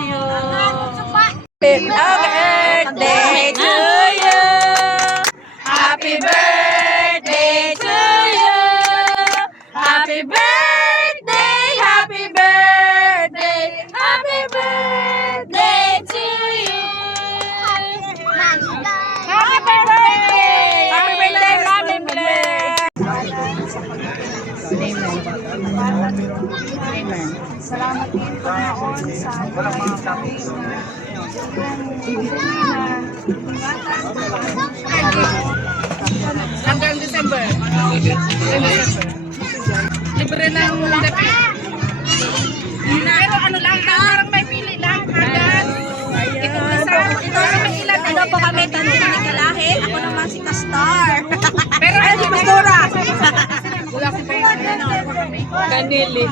you. Happy birthday to you. Happy birthday to you. Happy birthday, happy birthday, happy birthday to you. Happy birthday! Happy birthday, Mami Blair! Amen. Salamat din Panginoon sa Hanggang December. Libre na ang dapit. Pero ano lang, parang may pili lang. Hanggang. Ito isa. Ito sa Manila. Ano po kami, Tantin ni Kalahe. Ako naman si Kastar. Pero ano si Pastora? Wala ko pa Kanili.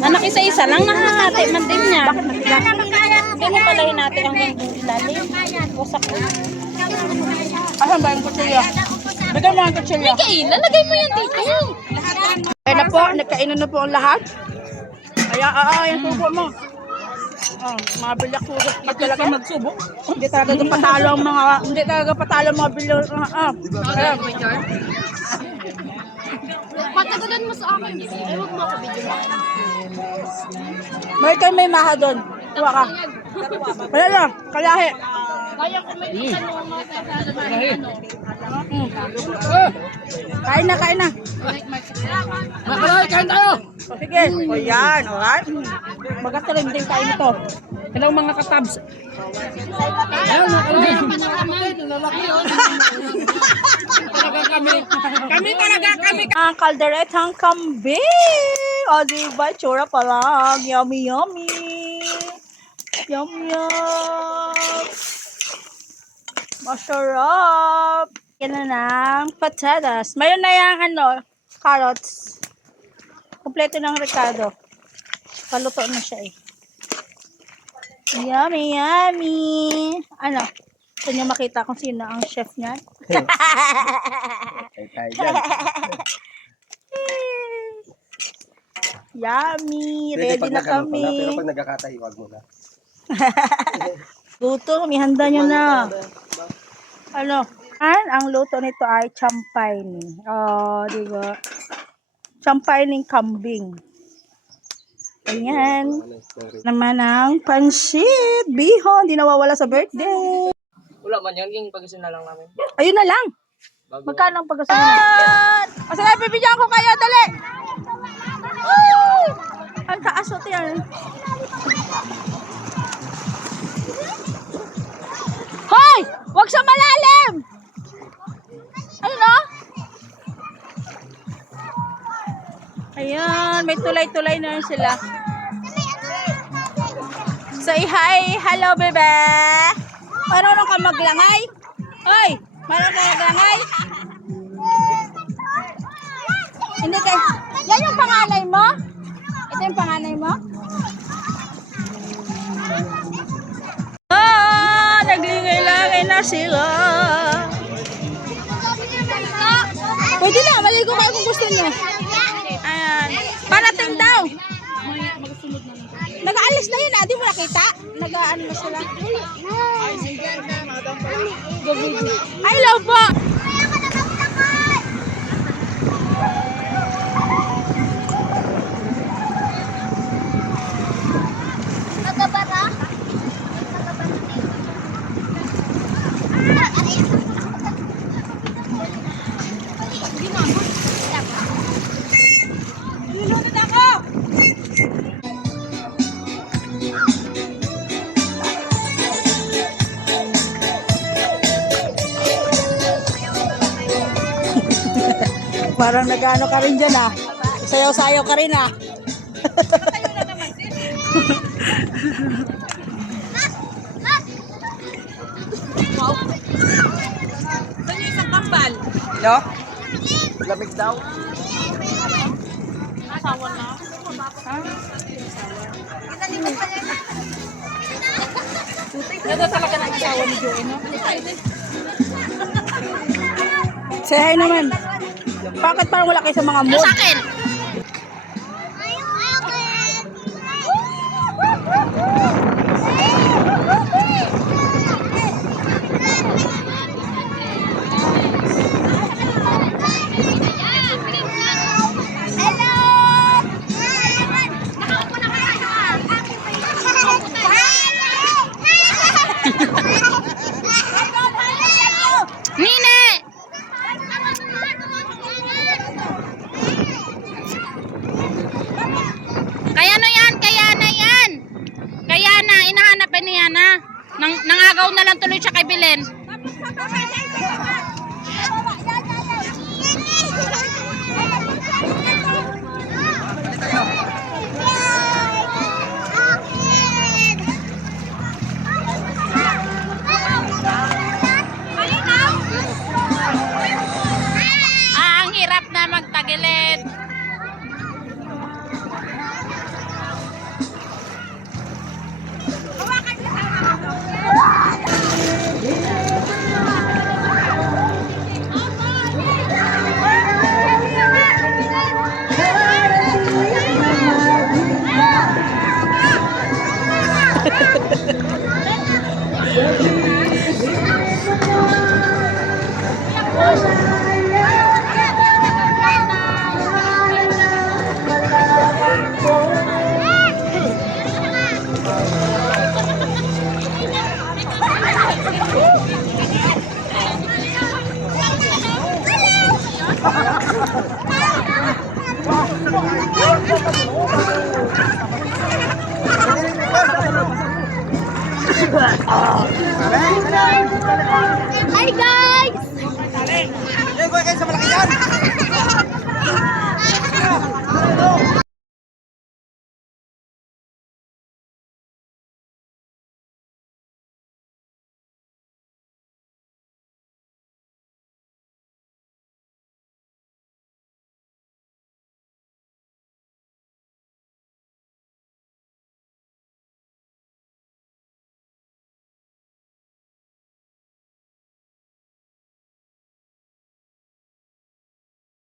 Anak isa-isa lang nakakati man din niya. Hindi mo palahin natin hanggang ilalim. Wasak ko. Asan ba yung kutsilyo? Bigyan mo ang kutsilyo. Kailan? Lagay mo yan dito. Kaya na po, nagkainan na po ang lahat. Kaya, yung subo mo. Mga bilyak subo. Ba't talaga magsubok? Hindi talaga patalo ang mga, hindi talaga patalo ang mga bilyak. Kaya, Patagudan mo sa akin. Ay, huwag mo ako video. may maha doon. Kuha ka. Wala lang, kalahi. Kaya ko may ano mga kasalanan. Kain na, kain na. Makalahi, kain tayo! Sige. O yan, alright. Magkakaroon din kain ito. Hello mga katabs. Ayun, makalahi. Lalaki yun. Talaga kami. Kami talaga kami. Ang kalderetang kambing. O diba, tsura pa lang. Yummy, yummy. Yum, yum. Masarap. Yan na ng patatas. Mayroon na yung carrots. Kompleto ng Ricardo. Paluto na siya eh. Yummy, yummy. Ano? Gusto niyo makita kung sino ang chef niya? Yummy. Ready na kami. Pero pag nagkakatahi, wag mo na. Luto, may handa nyo na. Ano? Ang luto nito ay champay ni. Oh, di ba? Champay ng kambing. Ayan. Naman ang pansit. Bihon. Di nawawala sa birthday. Wala man yan, yung pag-isin na lang namin. Ayun na lang. Magkano ang pagkasunod? Kasi bibigyan ko kayo. Dali. Ang taas o yan. Hoy! Huwag sa malalim! Ayun o. Ayan, may tulay-tulay na rin sila. Say hi! Hello, bebe! Marunong ka maglangay? Hoy! Marunong ka maglangay? Hindi kayo. Yan yung panganay mo? Ito yung panganay mo? Naglingay-langay na sila. Pwede na, maligo kayo kung gusto niyo. Ayan. Parating daw. Nag-aalis na yun, di mo nakita? Nag-ano na sila. Ay, love po. Parang nag-ano ka rin dyan Sayaw-sayaw ka rin Wow. Saan yung isang kambal? No? Lamig daw. Asawa na. Ganda talaga ng asawa ni Joey, no? Say hi naman. Bakit parang wala kayo sa mga mood? Sa akin. Nine! Kaya no yan, kaya na yan. Kaya na, inahanap ni Yana. Nangagaw na lang tuloy siya kay Belen. Ang hirap na magtagilid.